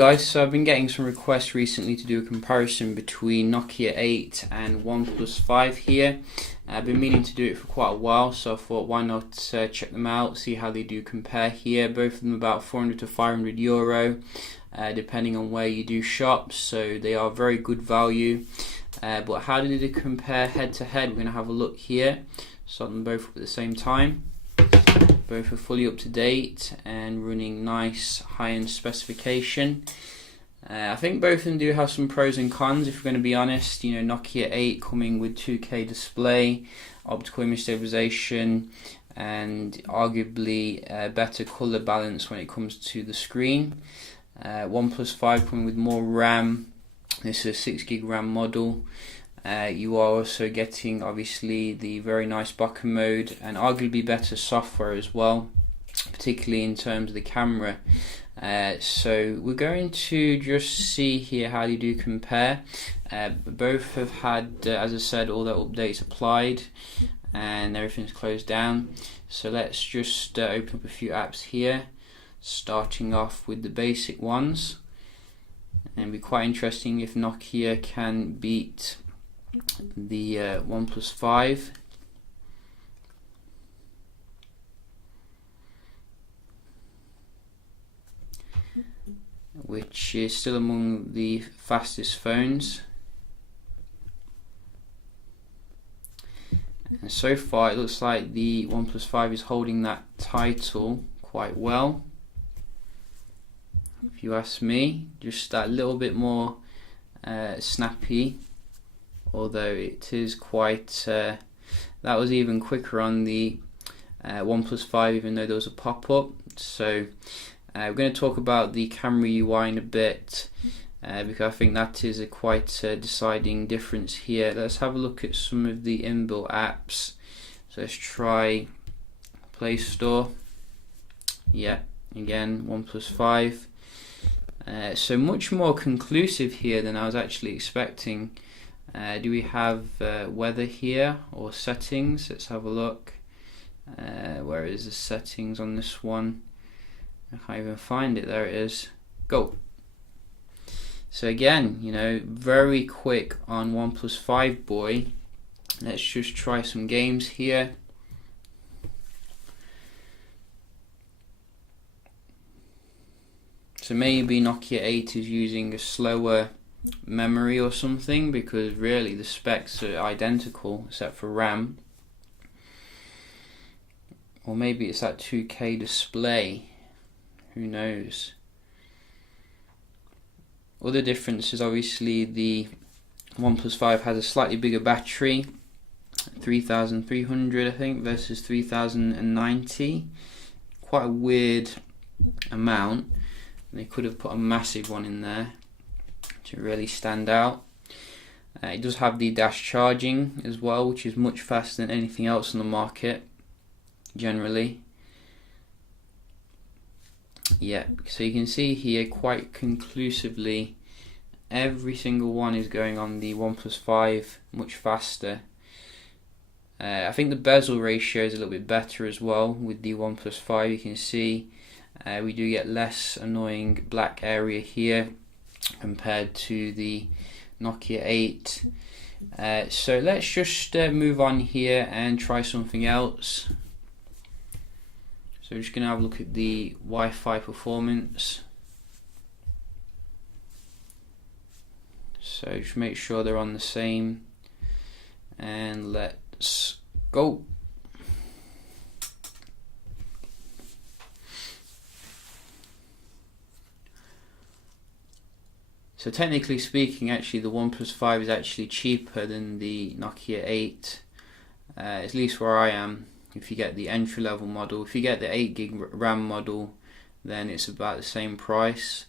Guys, so I've been getting some requests recently to do a comparison between Nokia 8 and OnePlus 5 here. I've been meaning to do it for quite a while, so I thought why not check them out, see how they do compare here. Both of them about 400 to 500 euro, depending on where you do shop, so they are very good value. But how do they compare head to head? We're going to have a look here. Start them both up at the same time. Both are fully up to date and running nice high-end specification. I think both of them do have some pros and cons, if we're going to be honest. You know, Nokia 8 coming with 2K display, optical image stabilization, and arguably better color balance when it comes to the screen. OnePlus 5 coming with more RAM. This is a 6GB RAM model. You are also getting obviously the very nice bokeh mode and arguably better software as well, particularly in terms of the camera. So we're going to just see here how they do compare. Both have had, as I said, all their updates applied and everything's closed down. So let's just open up a few apps here, starting off with the basic ones. And it'll be quite interesting if Nokia can beat the OnePlus 5. Which is still among the fastest phones. And so far it looks like the OnePlus 5 is holding that title quite well, if you ask me. Just that little bit more snappy, although it is quite that was even quicker on the OnePlus 5, even though there was a pop-up. So we're going to talk about the camera UI in a bit, because I think that is a quite deciding difference here. Let's have a look at some of the inbuilt apps. So let's try Play Store. Yeah, again OnePlus 5. So much more conclusive here than I was actually expecting. Do we have weather here or settings? Let's have a look. Where is the settings on this one? I can't even find it. There it is. Go. So again, you know, very quick on OnePlus 5 boy. Let's just try some games here. So maybe Nokia 8 is using a slower memory or something, because really the specs are identical except for RAM. Or maybe it's that 2K display. Who knows? Other difference is obviously the OnePlus 5 has a slightly bigger battery, 3300 I think versus 3090. Quite a weird amount. They could have put a massive one in there to really stand out. It does have the dash charging as well, which is much faster than anything else on the market generally. Yeah, so you can see here quite conclusively every single one is going on the OnePlus 5 much faster. I think the bezel ratio is a little bit better as well with the OnePlus 5. You can see we do get less annoying black area here compared to the Nokia 8. So let's just move on here and try something else. So we're just going to have a look at the Wi-Fi performance. So just make sure they're on the same, and let's go. So technically speaking, actually the OnePlus 5 is actually cheaper than the Nokia 8, at least where I am. If you get the entry level model, if you get the 8GB RAM model, then it's about the same price.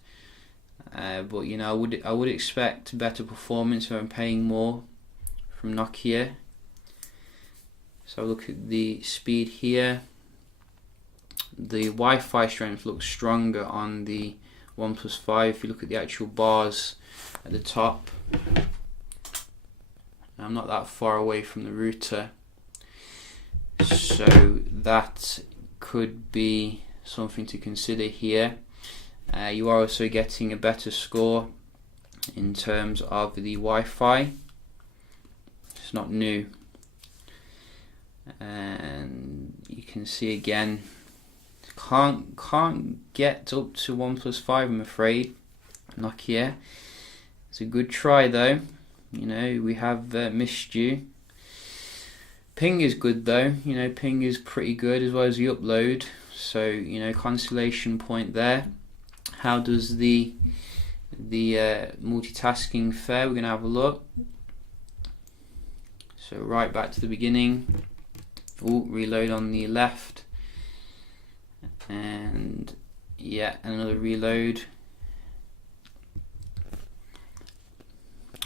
But you know, I would expect better performance if I'm paying more from Nokia. So look at the speed here. The Wi-Fi strength looks stronger on the OnePlus 5. If you look at the actual bars at the top, I'm not that far away from the router, so that could be something to consider here. You are also getting a better score in terms of the Wi-Fi. It's not new, and you can see again, can't get up to OnePlus 5, I'm afraid. Nokia, it's a good try though. You know, we have missed you. Ping is good though. You know, ping is pretty good, as well as the upload. So, you know, consolation point there. How does the multitasking fare? We're gonna have a look. So right back to the beginning. Oh, reload on the left, and yeah, another reload.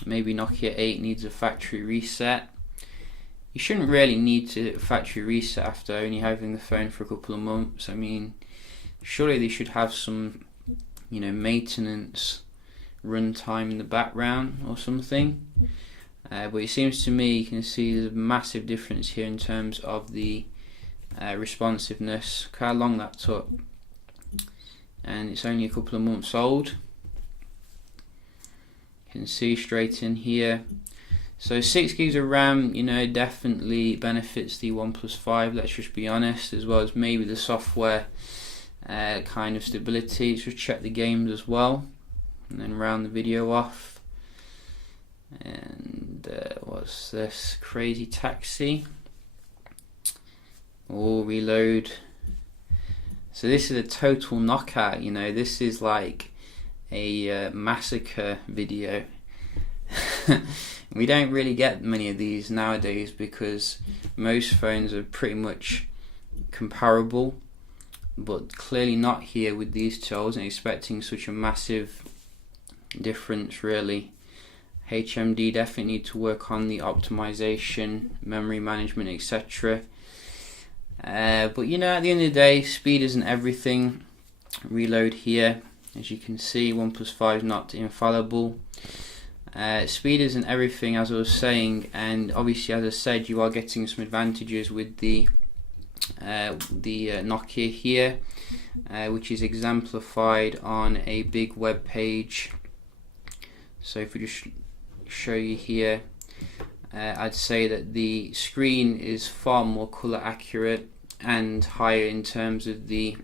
Maybe Nokia 8 needs a factory reset. You shouldn't really need to factory reset after only having the phone for a couple of months. I mean, surely they should have some, you know, maintenance runtime in the background or something. But it seems to me, you can see there's a massive difference here in terms of the responsiveness. Look how long that took, and it's only a couple of months old. You can see straight in here. So 6 gigs of RAM, you know, definitely benefits the OnePlus 5, let's just be honest, as well as maybe the software kind of stability. Let's just check the games as well, and then round the video off. And what's this? Crazy Taxi. Oh, reload. So this is a total knockout, you know, this is like a massacre video. We don't really get many of these nowadays because most phones are pretty much comparable, but clearly not here with these two. I wasn't expecting such a massive difference really. HMD definitely need to work on the optimization, memory management, etc. But you know, at the end of the day, speed isn't everything. Reload here, as you can see, OnePlus 5 is not infallible. Speed isn't everything, as I was saying, and obviously, as I said, you are getting some advantages with the Nokia here, which is exemplified on a big web page. So if we just show you here, I'd say that the screen is far more color accurate and higher in terms of the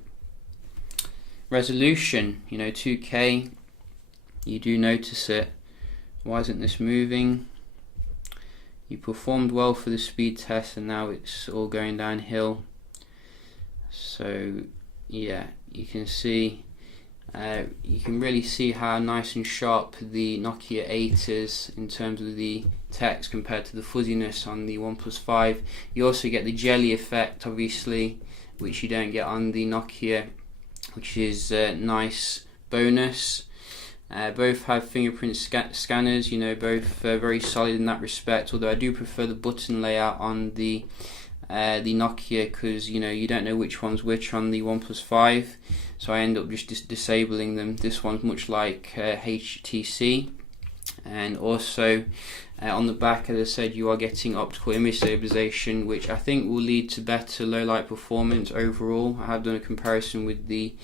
resolution. You know, 2K, you do notice it. Why isn't this moving? You performed well for the speed test, and now it's all going downhill. So yeah, you can see, you can really see how nice and sharp the Nokia 8 is in terms of the text compared to the fuzziness on the OnePlus 5. You also get the jelly effect, obviously, which you don't get on the Nokia, which is a nice bonus. Both have fingerprint scanners, you know, both very solid in that respect, although I do prefer the button layout on the Nokia, because you know, you don't know which one's which on the OnePlus 5, so I end up just disabling them. This one's much like HTC, and also on the back, as I said, you are getting optical image stabilization, which I think will lead to better low light performance overall. I have done a comparison with the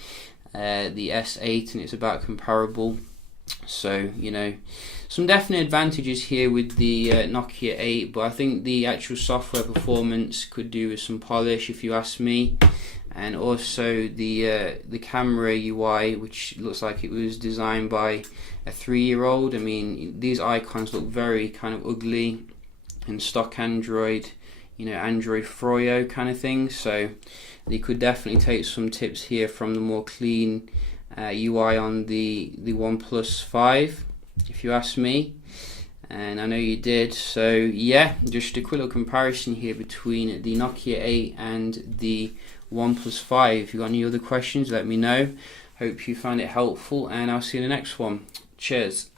S8, and it's about comparable. So, you know, some definite advantages here with the Nokia 8, but I think the actual software performance could do with some polish, if you ask me. And also the camera UI, which looks like it was designed by a 3-year-old. I mean, these icons look very kind of ugly and stock Android, you know, Android Froyo kind of thing. So they could definitely take some tips here from the more clean UI on the OnePlus 5, if you ask me, and I know you did. So yeah, just a quick little comparison here between the Nokia 8 and the OnePlus 5. If you've got any other questions, let me know. Hope you found it helpful, and I'll see you in the next one. Cheers.